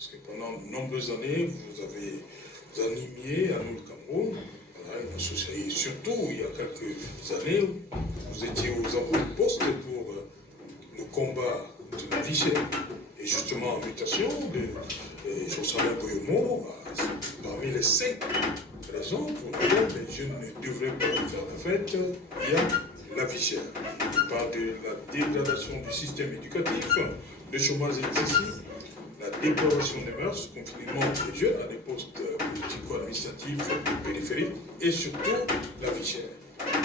Parce que pendant de nombreuses années, vous avez animé à nous le Cameroun, voilà, une association, surtout il y a quelques années, vous étiez aux avant-postes pour le combat de la vie chère. Et justement, en mutation de Jocelyn Boyomo, parmi les 5 raisons pour lesquelles les jeunes ne devraient pas faire la fête, il y a la vie chère. Il parle de la dégradation du système éducatif, le chômage excessif, la déploration des mœurs, confinement des jeunes à des postes politico-administratifs périphériques et surtout la vie chère.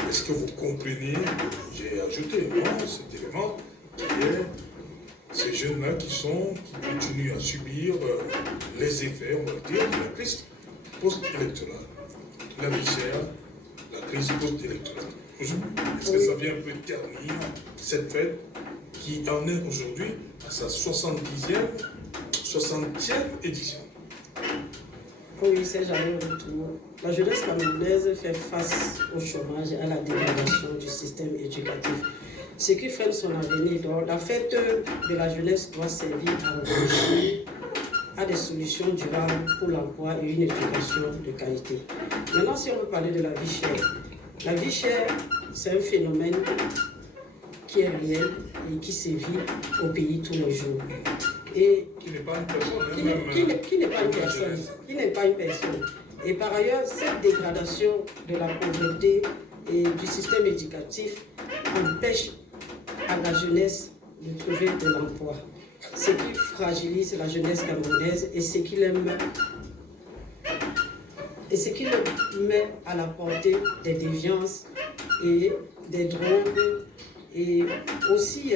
Est-ce que vous comprenez, j'ai ajouté moi cet élément qui est ces jeunes-là qui continuent à subir les effets, on va dire, de la crise post-électorale. La vie chère, la crise post-électorale. Est-ce que ça vient un peu ternir cette fête qui en est aujourd'hui à sa 60e édition? Oui, c'est jamais au retour. La jeunesse camerounaise fait face au chômage et à la dégradation du système éducatif. Ce qui freine son avenir. Donc, la fête de la jeunesse doit servir à réfléchir à des solutions durables pour l'emploi et une éducation de qualité. Maintenant, si on veut parler de la vie chère, c'est un phénomène qui est réel et qui sévit au pays tous les jours. Et qui n'est pas une personne. Qui n'est pas une personne. Et par ailleurs, cette dégradation de la pauvreté et du système éducatif empêche à la jeunesse de trouver de l'emploi. Ce qui fragilise la jeunesse camerounaise et ce qui le met à la portée des déviances et des drogues. Et aussi,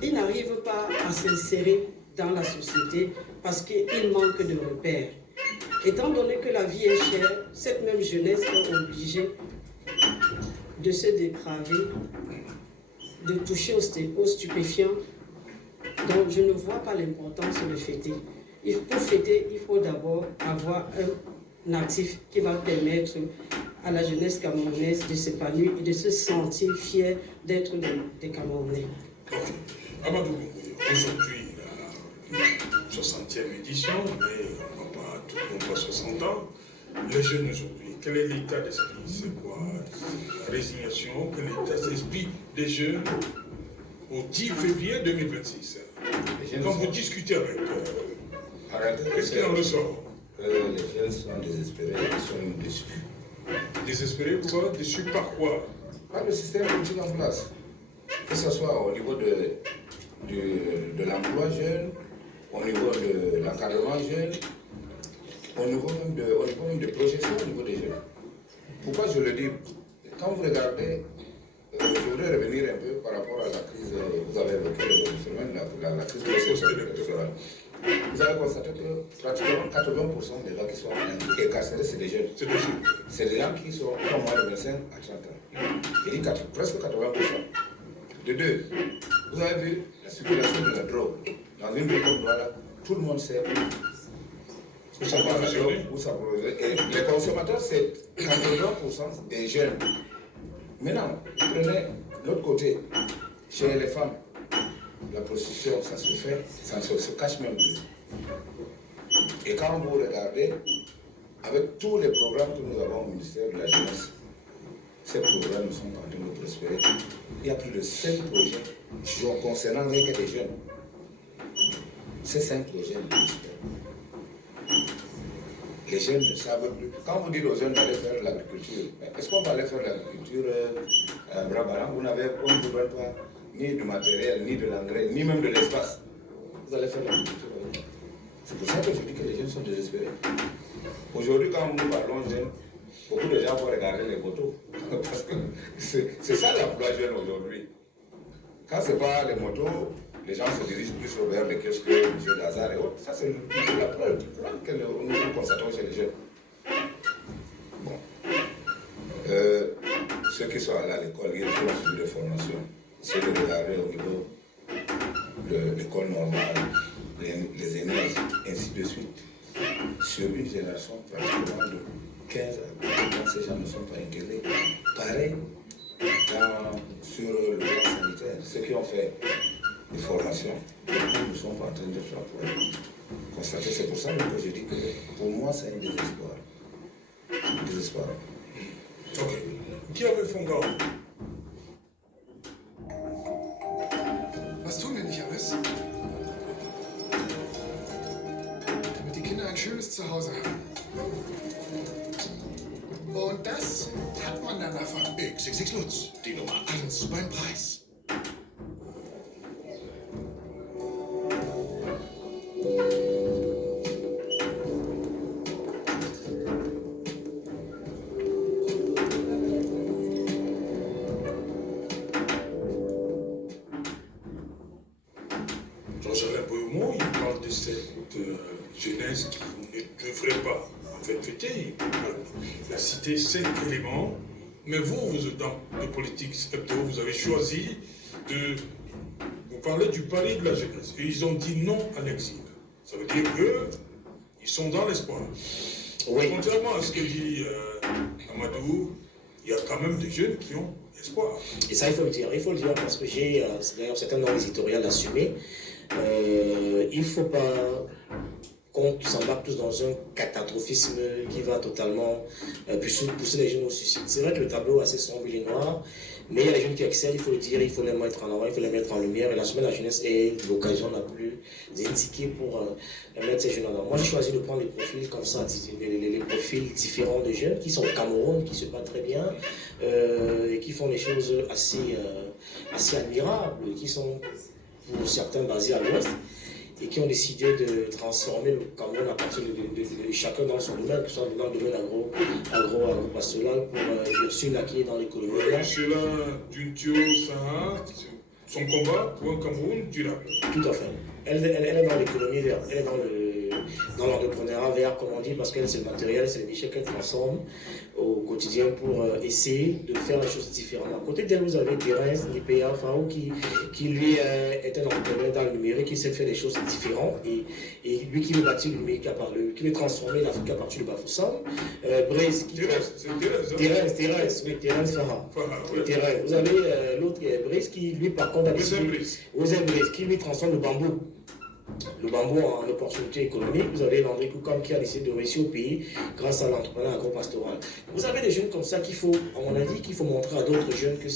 ils n'arrivent pas à s'insérer dans la société parce qu'ils manquent de repères. Étant donné que la vie est chère, cette même jeunesse est obligée de se dépraver, de toucher aux stupéfiants. Donc je ne vois pas l'importance de fêter. Pour fêter, il faut d'abord avoir un actif qui va permettre à la jeunesse camerounaise de s'épanouir et de se sentir fière d'être des Camerounais. Ok. Amadou Bongoyo, aujourd'hui, la 60e édition, mais on n'a pas tout le monde pas 60 ans. Les jeunes aujourd'hui, quel est l'état d'esprit? C'est quoi la résignation? Quel est l'état d'esprit des jeunes au 10 février 2026? Quand vous discutez avec eux, qu'est-ce qu'il en ressort? Les jeunes sont désespérés, ils sont déçus. Désespérés pourquoi? Déçus par quoi? Par le système politique en place. Que ce soit au niveau de l'emploi jeune, au niveau de l'encadrement jeune, au niveau même de projection au niveau des jeunes. Pourquoi je le dis? Quand vous regardez, je voudrais revenir un peu par rapport à la crise, vous avez évoqué le phénomène, la crise électorale. Vous avez constaté que pratiquement 80% des gens qui sont incarcérés, c'est des jeunes. C'est des gens qui ont moins de 25 à 30 ans. Je dis presque 80%. De deux, vous avez vu la circulation de la drogue. Dans une ville comme Douala, tout le monde sait où ça va la drogue, où ça va. Et les consommateurs, c'est 80% des jeunes. Maintenant, prenez l'autre côté, chez les femmes. La prostitution, ça se fait, ça ne se cache même plus. Et quand vous regardez, avec tous les programmes que nous avons au ministère de la Jeunesse, ces programmes sont en train de prospérer. Il y a plus de 5 projets concernant rien que des jeunes. Ces 5 projets ne prospèrent. Les jeunes ne savent plus. Quand vous dites aux jeunes d'aller faire de l'agriculture, est-ce qu'on va aller faire de l'agriculture bras-ballants? On ne vous donne pas ni du matériel, ni de l'engrais, ni même de l'espace. Vous allez faire l'agriculture. C'est pour ça que je dis que les jeunes sont désespérés. Aujourd'hui, quand nous parlons jeunes, beaucoup de gens vont regarder les motos. Parce que c'est ça l'emploi jeune aujourd'hui. Quand ce n'est pas les motos, les gens se dirigent plus vers les kiosques, les jeux d'hasard et autres. Ça, c'est la preuve du problème que nous constatons chez les jeunes. Bon. Ceux qui sont allés à l'école, ils ont suivi des formations. C'est de regarder au niveau de l'école normale, les aînés, ainsi de suite. Sur une génération pratiquement de 15 à 20 ans, ces gens ne sont pas intégrés. Pareil, sur le plan sanitaire, ceux qui ont fait de formation. Nous ne sommes pas en train de faire pour constater. C'est pour ça que je dis que pour moi, c'est un désespoir. Un désespoir. Ok. Qui avait Fongao? Was tun wir nicht alles? Damit die Kinder ein schönes Zuhause haben. Und das hat man dann davon. XXX Lutz, die Nummer 1 beim Preis. Jean-Alain Beaumont, il parle de cette jeunesse qui ne devrait pas en fait fêter. Il a cité 5 éléments, mais vous dans le politique hebdo, vous avez choisi de vous parler du pari de la jeunesse. Et ils ont dit non à l'exil. Ça veut dire qu'ils sont dans l'espoir. Oui. Contrairement à ce que dit Amadou, il y a quand même des jeunes qui ont espoir. Et ça, il faut le dire parce que j'ai, d'ailleurs, c'est un nom éditorial assumé. Il ne faut pas qu'on s'embarque tous dans un catastrophisme qui va totalement pousser les jeunes au suicide. C'est vrai que le tableau est assez sombre, il est noir, mais il y a des jeunes qui excellent, il faut le dire, il faut les mettre en avant, il faut les mettre en lumière. Et la semaine de la jeunesse est l'occasion la plus indiquée pour mettre ces jeunes en avant. Moi, j'ai choisi de prendre les profils comme ça, les profils différents de jeunes qui sont au Cameroun, qui se battent très bien et qui font des choses assez admirables, qui sont pour certains basés à l'ouest, et qui ont décidé de transformer le Cameroun à partir de chacun dans son domaine, que ce soit dans le domaine agro-pastoral, pour Ursula qui est dans l'économie. Ursula Duntio Saha, son combat pour un Cameroun durable. Tout à fait. Elle est dans l'économie verte, elle est dans l'entrepreneuriat vert, comme on dit, parce qu'elle, c'est le matériel, c'est les déchets qu'elle transforme au quotidien pour essayer de faire les choses différemment. À côté d'elle, vous avez Terence Nipea Fao qui lui est un entrepreneur dans le numérique, qui sait faire des choses différentes et lui qui veut bâtir le numérique qui veut transformer l'Afrique à partir du Bafoussam. Brice qui Terence Farah. Vous avez l'autre Brice qui lui par contre a décidé Brice qui lui transforme le bambou en opportunité économique. Vous avez Landry Koukam qui a décidé de réussir au pays grâce à l'entrepreneuriat agro-pastoral. Vous avez des jeunes comme ça qu'il faut, à mon avis, qu'il faut montrer à d'autres jeunes que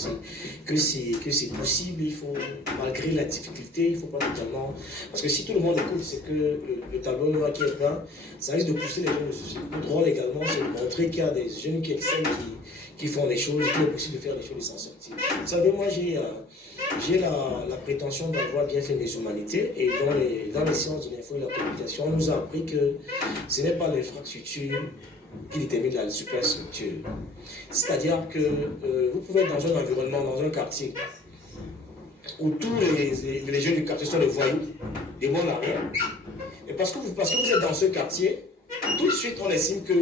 c'est possible. Il faut, malgré la difficulté, il ne faut pas totalement... Parce que si tout le monde écoute, c'est que le tableau noir qui est peint, ça risque de pousser les jeunes au suicide. Le drôle également, c'est de montrer qu'il y a des jeunes qui excellent, qui font des choses, qu'il est possible de faire des choses et s'en sortir. Vous savez, moi, j'ai la prétention d'avoir bien fait mes humanités et dans les sciences de l'info et de la communication, on nous a appris que ce n'est pas l'infrastructure qui détermine la superstructure. C'est-à-dire que vous pouvez être dans un environnement, dans un quartier, où tous les jeunes du quartier sont des voyous, des bons à rien. Et parce que vous êtes dans ce quartier, tout de suite on estime que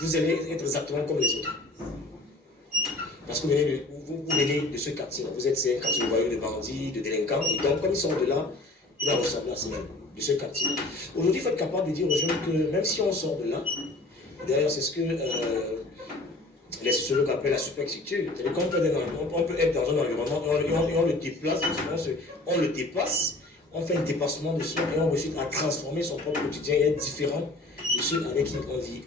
vous allez être exactement comme les autres. Parce que vous venez de ce quartier-là, vous êtes un quartier de voyous, de bandits, de délinquants, et donc quand ils sortent de là, il va ressembler à ces mêmes, de ce quartier-là. Aujourd'hui, il faut être capable de dire aux jeunes que même si on sort de là, d'ailleurs c'est ce que les sociologues appellent la superstructure, c'est-à-dire qu'on peut être dans un environnement, et on le déplace, on le dépasse, on fait un dépassement de soi et on réussit à transformer son propre quotidien et être différent de ceux avec qui on vit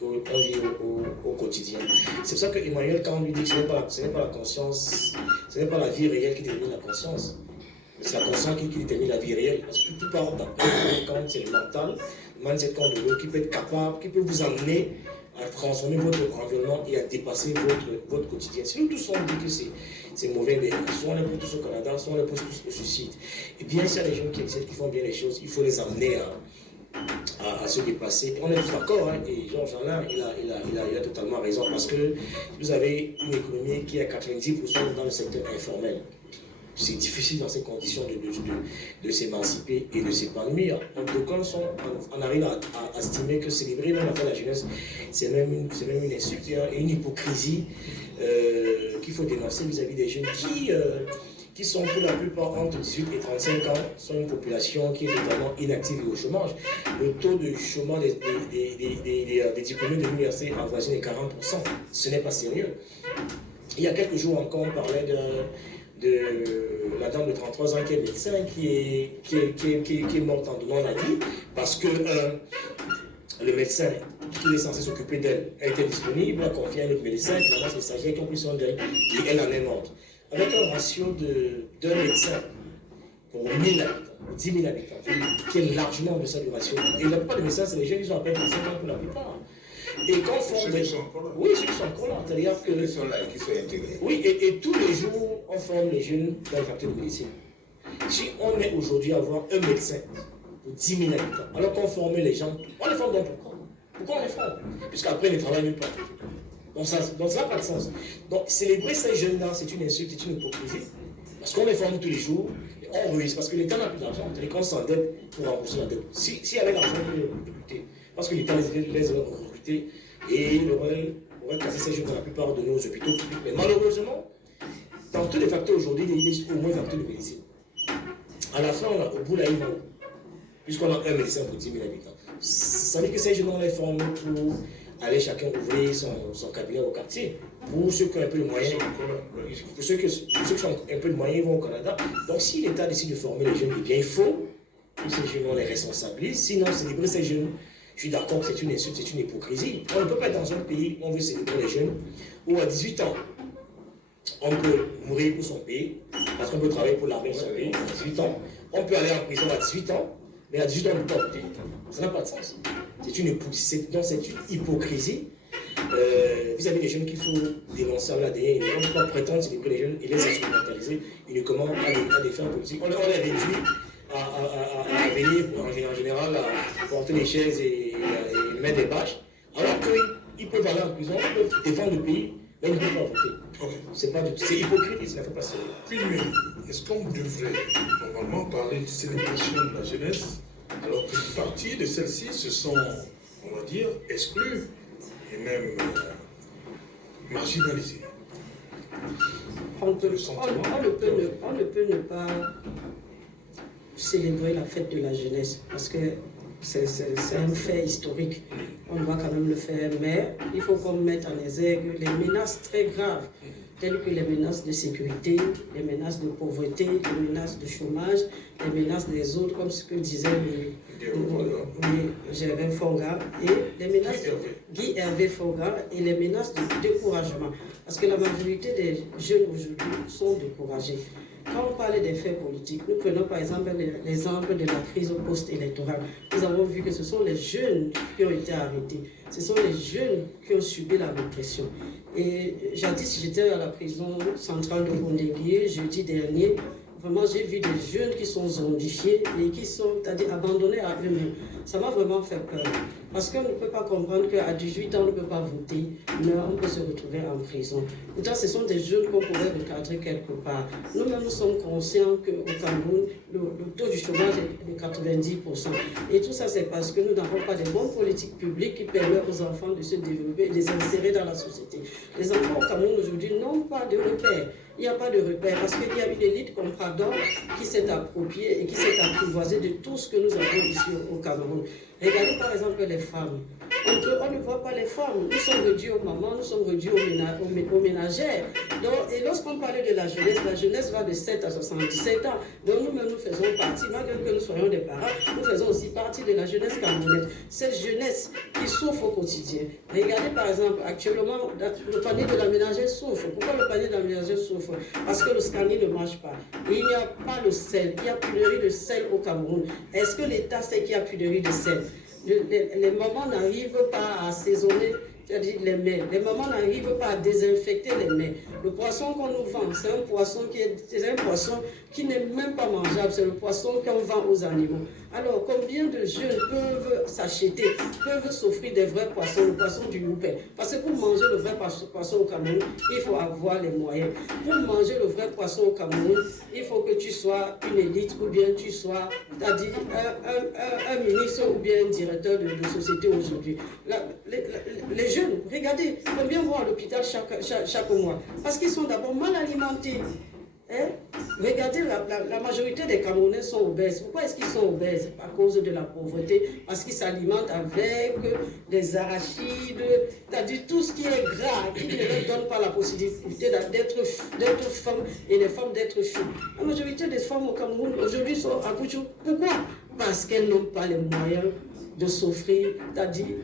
au quotidien. C'est pour ça que Emmanuel, quand on lui dit que ce n'est pas la conscience, ce n'est pas la vie réelle qui détermine la conscience, c'est la conscience qui détermine la vie réelle. Parce que tout part quand c'est le mental, le mindset qu'on de qui peut être capable, qui peut vous amener à transformer votre environnement et à dépasser votre quotidien. Si nous tous on dit que c'est mauvais, soit on les pousse tous au Canada, soit on les pousse tous au suicide. Et bien s'il y a des gens qui font bien les choses, il faut les amener à se dépasser. On est tous d'accord, hein, et Georges Alain, il a totalement raison, parce que vous avez une économie qui est à 90% dans le secteur informel. C'est difficile dans ces conditions de s'émanciper et de s'épanouir. On arrive à estimer que célébrer même la fin de la jeunesse, c'est même une insulte et une hypocrisie qu'il faut dénoncer vis-à-vis des jeunes qui sont pour la plupart entre 18 et 35 ans, sont une population qui est totalement inactive et au chômage. Le taux de chômage des diplômés de l'université avoisine les 40%. Ce n'est pas sérieux. Il y a quelques jours encore, on parlait de la dame de 33 ans qui est médecin, qui est morte en donnant la vie, parce que le médecin qui est censé s'occuper d'elle a été disponible, a confié à un autre médecin, finalement c'est les stagiaires qui ont pris son deuil, et elle en est morte. Avec un ratio d'un médecin pour 1000 habitants, 10 000 habitants, qui est largement en deçà du ratio. Et la plupart des médecins, c'est les jeunes qui ont à peine 5 ans pour la plupart. Et quand on forme Ceux qui sont encore là. Oui, ceux qui sont encore là, c'est-à-dire que... Ils sont là et qui sont intégrés. Oui, et tous les jours, on forme les jeunes dans les facultés de médecine. Si on est aujourd'hui à avoir un médecin pour 10 000 habitants, alors qu'on forme les gens, on les forme donc pourquoi? Pourquoi on les forme? Puisqu'après, ils ne travaillent nulle part. Donc ça n'a pas de sens. Donc célébrer ces jeunes-là, c'est une insulte, c'est une hypocrisie. Parce qu'on les forme tous les jours, on ruine, parce que l'État n'a plus d'argent. Les s'endettent pour rembourser la dette. S'il y avait l'argent, il les recruter. Parce que l'État les aurait recrutés et il aurait cassé ces jeunes dans la plupart de nos hôpitaux publics. Mais malheureusement, dans tous les facteurs aujourd'hui, il y a au moins facteurs de médecine. À la fin, au bout, là, ils vont. Puisqu'on a un médecin pour 10 000 habitants. Ça veut dire que ces jeunes, on les forme pour aller chacun ouvrir son cabinet au quartier. Pour ceux qui ont un peu de moyens, pour ceux qui ont un peu de moyens, ils vont au Canada. Donc si l'État décide de former les jeunes, eh bien il faut que ces jeunes, on les responsabilise. Sinon, célébrer ces jeunes, je suis d'accord que c'est une insulte, c'est une hypocrisie. On ne peut pas être dans un pays où on veut célébrer les jeunes, où à 18 ans, on peut mourir pour son pays, parce qu'on peut travailler pour l'armée de son pays à 18 ans. On peut aller en prison à 18 ans, mais à 18 ans, on ne peut pas voter. Ça n'a pas de sens. C'est une hypocrisie. Vis-à-vis des jeunes qu'il faut dénoncer à l'ADN. On ne peut pas prétendre célébrer les jeunes et les instrumentaliser uniquement à des fins politiques. On les réduit à venir en général à porter les chaises et mettre des bâches, alors qu'ils peuvent aller en prison, ils peuvent défendre le pays, mais ils ne peuvent pas voter. C'est hypocrite, ça ne fait pas ça. Puis, est-ce qu'on devrait normalement parler de célébration de la jeunesse, alors qu'une partie de celles-ci se sont, on va dire, exclues et même marginalisées? On ne peut ne pas célébrer la fête de la jeunesse parce que c'est un fait historique. On doit quand même le faire, mais il faut qu'on mette en exergue les menaces très graves, telles que les menaces de sécurité, les menaces de pauvreté, les menaces de chômage, les menaces des autres, comme ce que disait Gervais Fonga, et les menaces Guy Hervé Fonga, et les menaces de découragement. Parce que la majorité des jeunes aujourd'hui sont découragés. Quand on parle des faits politiques, nous prenons par exemple l'exemple de la crise post-électorale. Nous avons vu que ce sont les jeunes qui ont été arrêtés. Ce sont les jeunes qui ont subi la répression. Et jadis, j'étais à la prison centrale de Gondéguier jeudi dernier. Vraiment, j'ai vu des jeunes qui sont zombifiés et qui sont, c'est-à-dire abandonnés à eux-mêmes. Ça m'a vraiment fait peur. Parce qu'on ne peut pas comprendre qu'à 18 ans, on ne peut pas voter, mais on peut se retrouver en prison. Pourtant, ce sont des jeunes qu'on pourrait recadrer quelque part. Nous-mêmes, nous sommes conscients qu'au Cameroun, le taux du chômage est de 90%. Et tout ça, c'est parce que nous n'avons pas de bonnes politiques publiques qui permettent aux enfants de se développer et de s'insérer dans la société. Les enfants au Cameroun aujourd'hui n'ont pas de repères. Il n'y a pas de repère parce qu'il y a une élite comprador qui s'est appropriée et qui s'est apprivoisée de tout ce que nous avons ici au Cameroun. Regardez par exemple les femmes. On ne voit pas les femmes. Nous sommes réduits aux mamans, nous sommes réduits aux ménagères. Donc, et lorsqu'on parle de la jeunesse va de 7 à 77 ans. Donc nous-mêmes, nous faisons partie, malgré que nous soyons des parents, nous faisons aussi partie de la jeunesse camerounaise. Cette jeunesse qui souffre au quotidien. Regardez par exemple, actuellement, le panier de la ménagère souffre. Pourquoi le panier de la ménagère souffre? Parce que le scanner ne marche pas. Il n'y a pas le sel. Il y a pénurie de sel au Cameroun. Est-ce que l'État sait qu'il y a pénurie de sel? Les mamans n'arrivent pas à assaisonner, c'est-à-dire les mets. Les mamans n'arrivent pas à désinfecter les mets. Le poisson qu'on nous vend, c'est un poisson qui n'est même pas mangeable. C'est le poisson qu'on vend aux animaux. Alors, combien de jeunes peuvent s'acheter, peuvent s'offrir des vrais poissons, le poisson du loupet? Parce que pour manger le vrai poisson au Cameroun, il faut avoir les moyens. Pour manger le vrai poisson au Cameroun, il faut que tu sois une élite ou bien tu sois, c'est-à-dire un ministre ou bien un directeur de société aujourd'hui. Les jeunes, regardez, combien vont à l'hôpital chaque mois? Parce qu'ils sont d'abord mal alimentés. Hein? Regardez, la majorité des Camerounais sont obèses. Pourquoi est-ce qu'ils sont obèses? À cause de la pauvreté, parce qu'ils s'alimentent avec des arachides, c'est-à-dire tout ce qui est gras, qui ne leur donne pas la possibilité d'être femmes et les femmes d'être filles. La majorité des femmes au Cameroun aujourd'hui sont à Kouchou. Pourquoi? Parce qu'elles n'ont pas les moyens de s'offrir, c'est-à-dire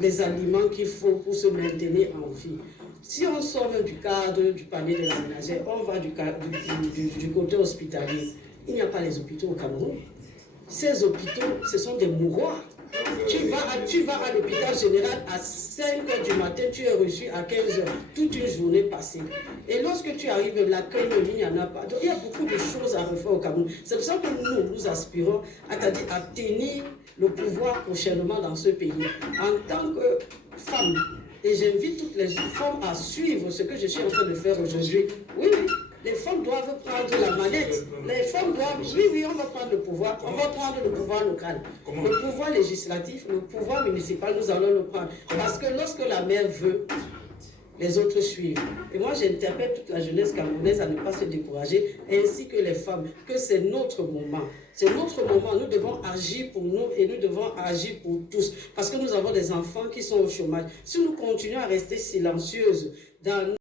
les aliments qu'il faut pour se maintenir en vie. Si on sort du cadre du panier de la ménagère, on va du côté hospitalier, il n'y a pas les hôpitaux au Cameroun. Ces hôpitaux, ce sont des mouroirs. Tu vas à l'hôpital général à 5 h du matin, tu es reçu à 15 h, toute une journée passée. Et lorsque tu arrives, l'accueil, il n'y en a pas. Donc il y a beaucoup de choses à refaire au Cameroun. C'est pour ça que nous aspirons à tenir le pouvoir prochainement dans ce pays. En tant que femme, et j'invite toutes les femmes à suivre ce que je suis en train de faire aujourd'hui. Oui, les femmes doivent prendre la manette. Les femmes doivent... Oui, on va prendre le pouvoir. On va prendre le pouvoir local. Le pouvoir législatif, le pouvoir municipal, nous allons le prendre. Parce que lorsque la mère veut, les autres suivent. Et moi, j'interpelle toute la jeunesse camerounaise à ne pas se décourager, ainsi que les femmes, que c'est notre moment. C'est notre moment. Nous devons agir pour nous et nous devons agir pour tous. Parce que nous avons des enfants qui sont au chômage. Si nous continuons à rester silencieuses dans